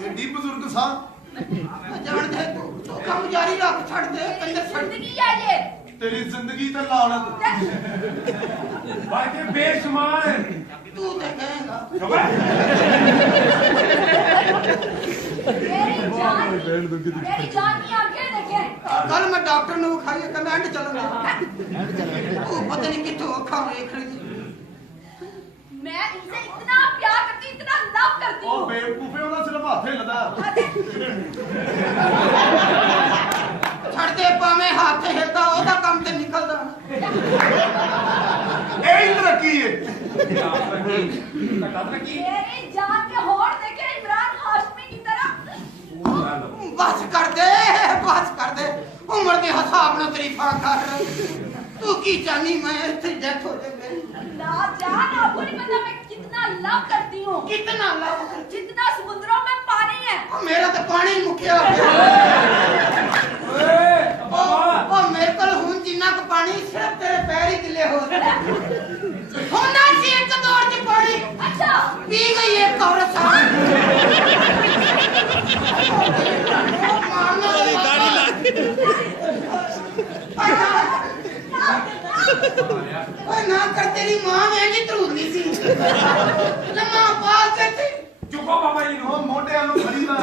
AD बुजुर्ग सा जान दे तू काम जारी रख छड़ दे कंजर जिंदगी है ये तेरी जिंदगी ते लानत बाकी बेशुमार तू ते कहेगा मेरी जान की आंखें देखे कल मैं डॉक्टर ने खाई कहंदा एंड चलना तू पता नहीं किथों अखा देख रही मैं इनसे इतना प्यार करती हूँ इतना लव करती ओ हूँ बेवकूफे ओदा सिर्फ हाथ हिलदा छड़ दे पावे हाथ हिलदा ओदा काम ते निकलदा ए तरक्की है मेरी जान के होठ देखे इमरान हाशमी की तरह बस कर दे उम्र के हिसाब नाल तारीफा कर तू की चाहनी मैं इत्थे डेथ हो जाए ना जान आपको नहीं पता मैं कितना लव करती हूँ कितना लव जितना समुद्रों में पानी है मेरा तो पानी मुक्या ओ मेरे को हुन जिन्ना को पानी सिर्फ तेरे पैर ही गिले हो होना सी एक दौर च पानी अच्छा पी गई एक औरत ना कर तेरी मां में नहीं तरूदी सी लम्मा पाल से थी चुपो बाबा जी ओ मोढिਆਂ ਨੂੰ ਖੜੀਦਾ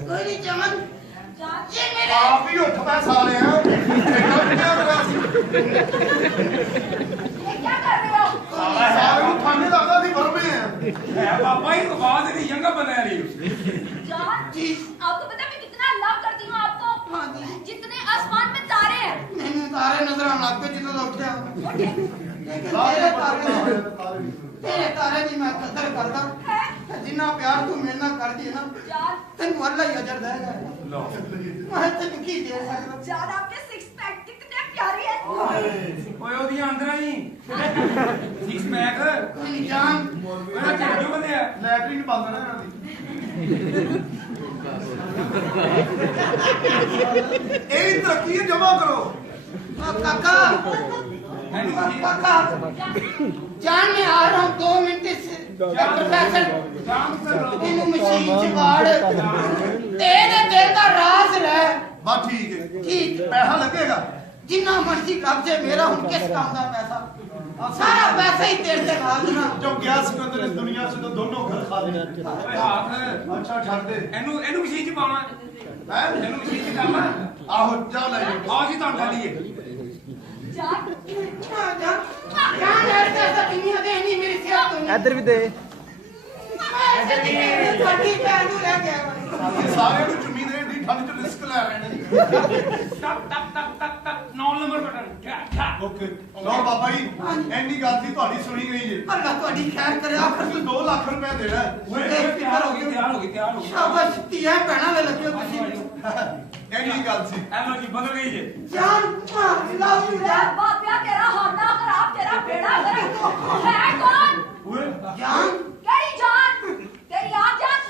कोई नहीं जान ये मेरे ਆਪ ਹੀ ਉੱਠਦਾ ਸਾਲਿਆ ये क्या कर रहे हो ਸਾਰੇ ਨੂੰ ਠੰਡੇ ਲੱਗਦਾ ਸੀ ਬਰਮੇ ਆ है बाबा ही आवाज नहीं यंगा बना रही जान जी आपको पता है मैं कितना लव करती हूँ आपको हाँ जी जितने आसमान में तारे हैं मैंने तारे नजर आने लग पे जितना तो उठा तेरे तारे की मैं कदर करदा जिन्ना प्यार तू मेरे नाल करदी है ना जान तेनू अल्लाह ही अजर देगा लो मैं तेनू की दे सकदा जान आपके सिक्स पैक कितने प्यारे हैं ओए ओदी अंदर ही सिक्स पैक कोई नहीं जान मेरा जो बंदे है ਲੈਟਰਿੰਗ ਬੰਦ ਨਾ ਇਹਨਾਂ ਦੀ ਇਹ ਤਰੱਕੀ ਜਮਾ ਕਰੋ काका काका जान मैं आ रहा हूँ 2 मिनट से प्रोफेसर इन्हें मशीन च गाड़ तेरे दिल का राज ले ਬਸ ਠੀਕ ਹੈ ठीक ਪੈਸਾ ਲੱਗੇਗਾ जिन्ना मर्जी कब्जे मेरा हूँ किस काम का पैसा सारा पैसा ही तेरे से भाग ना ਜੋ ਗਿਆ ਸਿਕੰਦਰ ਇਸ ਦੁਨੀਆ ਸੇ ਤਾਂ ਦੋਨੋਂ ਘਰ ਖਾ ਦੇ ਓਏ ਹਾਥ ਅੱਛਾ ਛੱਡ ਦੇ ਇਹਨੂੰ ਮਸ਼ੀਨ ਚ ਪਾਉਣਾ ਹੈ ਇਹਨੂੰ ਮਸ਼ੀਨ ਚ ਕਰਨਾ ਆਹੋ ਜਾ ਲੈ ਜਾ ਆਹ ਜੀ ਤੁਹਾਨੂੰ ਲਈਏ जान जान ऐसे दुनिया दे नहीं मेरी सेहत तो नहीं इधर भी दे थोड़ी पैनू ले गया ਸਾਰੇ ਨੂੰ ਚੁੰਮੀ ਦੇ ਦੀ ਠੰਡ ਚ ਰਿਸਕ ਲੈ ਰਹੇ ਨੇ ਟਕ ਟਕ ਟਕ ਟਕ ਟਕ 9 ਨੰਬਰ ਬਟਨ ਠਾ ਠਾ ਓਕੇ ਲਓ ਬਾਬਾ ਜੀ ਇੰਨੀ ਗੱਲ ਸੀ ਤੁਹਾਡੀ ਸੁਣੀ ਗਈ ਜੇ अल्लाह थोड़ी खैर करे आखिर ਤੁਸੀਂ 2 ਲੱਖ ਰੁਪਏ ਦੇਣਾ ਓਏ ਤਿਆਰ ਹੋ ਗਈ ਤਿਆਰ ਹੋ ਗਈ ਤਿਆਰ ਹੋ ਗਈ शाबाश तिया भैणा वे लगियो तुसी ਇੰਨੀ ਗੱਲ ਸੀ ਐ ਲੋ ਜੀ ਬਦਲ ਗਈ ਜੇ जान लव यू जान बापिया तेरा हाथा खराब तेरा बेड़ा गर्क है कौन ਓਏ जान तेरी जान तेरी आँख जान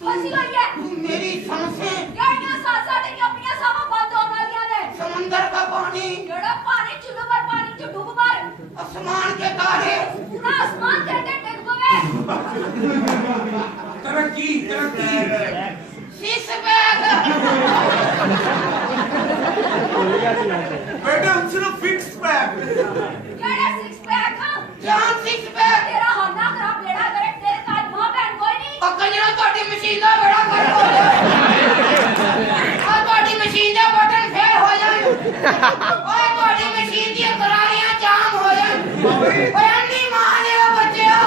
फंसी गई है मेरी सांसें केड़ियां सांसां तेरी अपनी सांसां बंद होने वालियां ने समंदर का पानी केड़ा पानी चुल्लू पर पानी च डूब मर आसमान के तारे पूरा आसमान तेरे डिग पवे ਤਰੱਕੀ शीश बैग ਬੇਟਾ ਸਿਰਫ ਫਿਕਸ ਪੈਕ केड़े सिक्स पैक जान शीश बैग तेरा हाथा खराब बेड़ा गर्क तेरे साथ मां बहन कोई नहीं कंजरा ਤੁਹਾਡੀ ਮਸ਼ੀਨ ਦਾ ਬੜਾ ਕਰ ਹੋ ਜਾਏ ਆ ਤੁਹਾਡੀ ਮਸ਼ੀਨ ਦਾ ਬਟਨ ਫੇਲ ਹੋ ਜਾਏ ਓਏ ਤੁਹਾਡੀ ਮਸ਼ੀਨ ਦੀਆਂ ਕਰਾਰੀਆਂ ਜਾਮ ਹੋ ਜਾਣ ਓਏ ਅੰਨੀ ਮਾਂ ਨੇ ਉਹ ਬੱਚਿਓ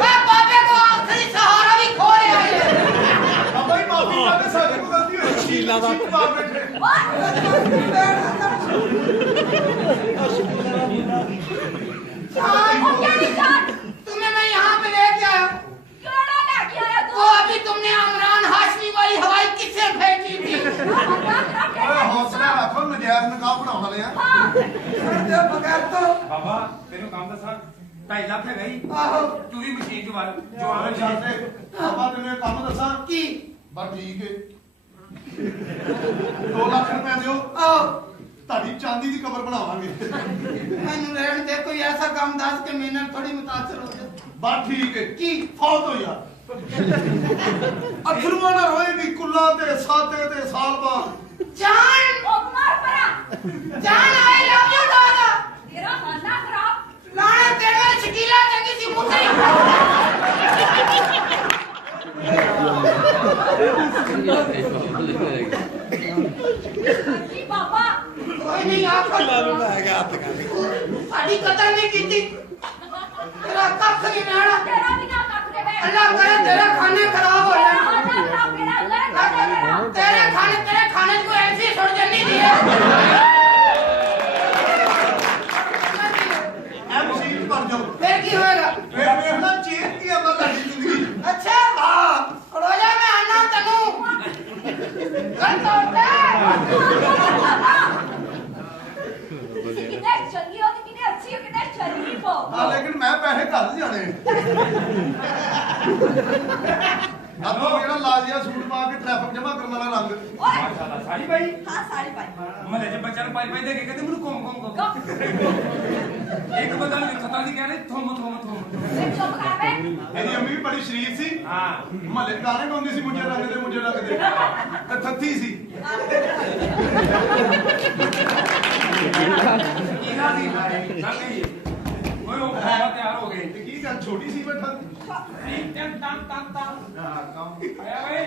ਓਏ ਬਾਬੇ ਕੋ ਆਖਰੀ ਸਹਾਰਾ ਵੀ ਖੋ ਲਿਆ ਹੈ ਬਾਬਾ ਜੀ ਮਾਫੀ ਮੰਗੇ ਸਾਡੇ ਕੋਲ ਗਲਤੀ ਹੋਈ ਸ਼ੀਲਾ ਦਾ ਬਾਪ ਬੈਠੇ ओ केड़ी जान तुम्हें मैं यहाँ पे लेके आया केड़ा लेके आया तू वो अभी तुमने इमरान हाशमी वाली हवाई किससे फेंकी थी हाथा खराब ਓਏ बेड़ा ਹੌਸਲਾ ਰੱਖੋ ਨਜਾਇਜ਼ ਨਿਕਾਹ ਬਣਾਉਣ ਵਾਲੇ ਆ हां दे बगैर तो ਬਾਬਾ ਤੈਨੂੰ ਕੰਮ ਦੱਸਾਂ 2.5 ਲੱਖ ਹੈਗਾ ਹੀ आहो ਚੂਰੀ ਮਸ਼ੀਨ ਚ ਵਾਰ ਜਵਾਨ ਛੱਡ ਦੇ ਬਾਬਾ ਤੈਨੂੰ ਇਹ ਕੰਮ ਦੱਸਾਂ की ਬਸ ਠੀਕ ਹੈ 2 ਲੱਖ ਰੁਪਏ ਦਿਓ आओ ਤੁਹਾਡੀ ਚਾਂਦੀ ਦੀ ਕਬਰ ਬਣਾਵਾਂਗੇ मैंने रहने दे कोई ऐसा था कामदास के मेहनत थोड़ी मुतासर हो जाए। बात ठीक है की फौत हो यार अथरुआ ना रोएगी कुल्ला ते साते ते साल बाद जान ओ मार परा जान आई लव यू दादा तेरा खाना खराब लाने तेरे शकीला चंगी सी मुतरी जी बाबा कोई नहीं आखो साडी कदर नहीं कीती तेरा कख नहीं रहना तेरा भी ना कख दे बे अल्लाह करे तेरे खाने खराब हो जाए खाना खराब मेरा तेरे खाने को ऐसी छोड़ देनी दी है एमसील कर जाओ फिर की होएगा फिर देखना चेत की अंदर लगी जिंदगी अच्छा हां रोजा में आना तनु गल तोड़ते कितने चंगी हो कितने अच्छी हो कितने शरीफ हो हाँ लेकिन मैं पैसे घर जाने अब तो मेरा लाजिया सूट पा के ट्रैफिक जमा करने वाला रंग माशाल्लाह साड़ी भाई हां साड़ी पाई मले जब बच्चा पाई पाई देखे कहते मुझे कोम कोम कोम एक बदल लिखता दी कह रहे थोम थोम थोम चुप कर बे मेरी अम्मी भी बड़ी शरीफ सी हां महल्ले गाने गाਉਂਦੀ ਸੀ ਮੁੰਡੇ ਰੰਗ ਦੇ ਤੇ ਥੱਥੀ ਸੀ इना दी चल गई ओए ओ तैयार हो गए ਤੇ ਕੀ ਗੱਲ ਛੋਟੀ ਸੀ ਬੈਠਾ टन टन टन टन ਹਾਂ ਕੰਮ आया भाई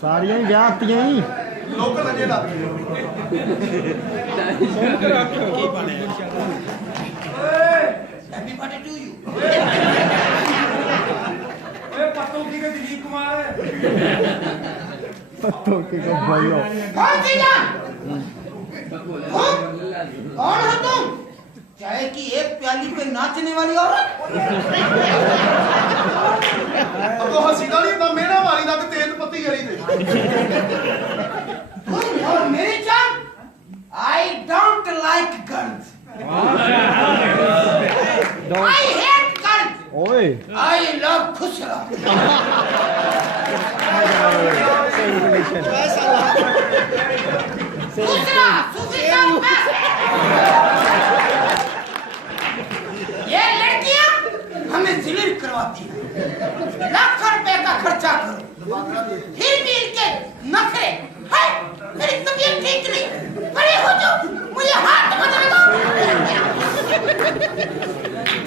ਸਾਰੀਆਂ ਹੀ ਵਿਆਹ ਆਤੀਆਂ ਹੀ ਲੋਕਲ ਅਜੇ ਲੱਗ ਗਏ हैप्पी बर्थडे टू यू ओए पत्तों की के दिलीप कुमार पत्तों के को भाइयों कौन सी जान कौन हो तुम चाय की एक प्याली पे नाचने वाली औरत ਅੱਗੋਂ ਹੱਸੀ ਦਾ ਨਹੀਂ ਤਾਂ ਮੇਰਾ ਵਾਲੀ ਦਾ ਕਿ ਤੇਲ ਪੱਤੀ ਗਲੀ ਤੇ तुम और मेरी जान I don't like girls I hate girls ओए I love खुसरा खुसरा सूफी साहब बस ये लड़कियां हमें जिलिम करवाती हैं लाखों रुपए का खर्चा करो फिर भी इनके नखरे है मेरी तबीयत ठीक नहीं बड़े हो जाओ मुझे हाथ मत लगाओ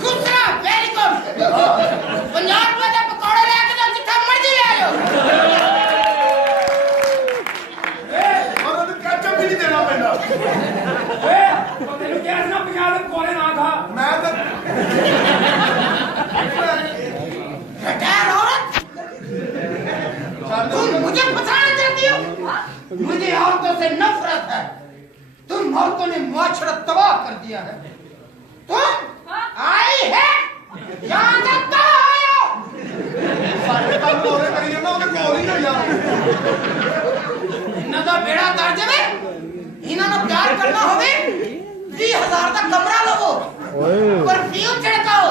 खुसरा वेरी गुड 50 रुपए के पकौड़े लेके जाओ जितना मर्जी ले आओ और ਉਹਨੂੰ ਕੈਚਅਪ ਵੀ ਨਹੀਂ ਦੇਣਾ ਪੈਂਦਾ ओए तो तेरे क्या ना 50 कोले ना था ਮੈਂ ਤਾਂ रिटायर औरत तुम मुझे फंसाना चाहती हो मुझे औरतों से नफरत है तुम औरतों ने मुआशरा तबाह कर दिया है तुम आई है यहाँ तक तो आयो ਸਾਡੇ ਕੰਮ ਦੋਰੇ ਕਰੀ ਜਾਂਦਾ ਉਹਦੇ ਕੋਲ ਹੀ ਨਾ ਯਾਰ इन्हों का बेड़ा कर जावे इन्हों प्यार करना होवे 20,000 का कमरा लवो परफ्यूम छिड़काओ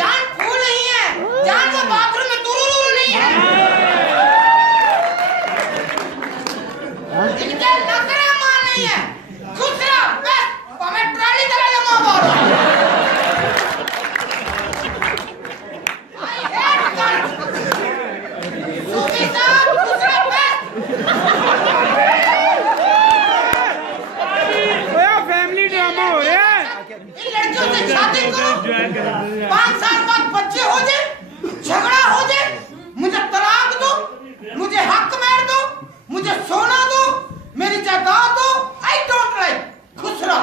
जान फूल नहीं है जान वो बाथरूम में तुरुरु नहीं है इनके नखरे मान नहीं है खुसरा बस हमें ट्राली चला ले मां बाप आई हेट गर्ल्स सूफी साहब खुसरा बस फैमिली ड्रामा हो रहा है इन लड़कियों से शादी करो 5 साल बाद बच्चे हो जाए झगड़ा हो जाए मुझे तलाक दो मुझे हक मार दो मुझे सोना दो मेरी जायदाद दो आई डोंट लाइक खुसरा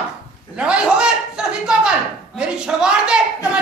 लड़ाई होवे सिर्फ इको गल मेरी शलवार दे तो मैं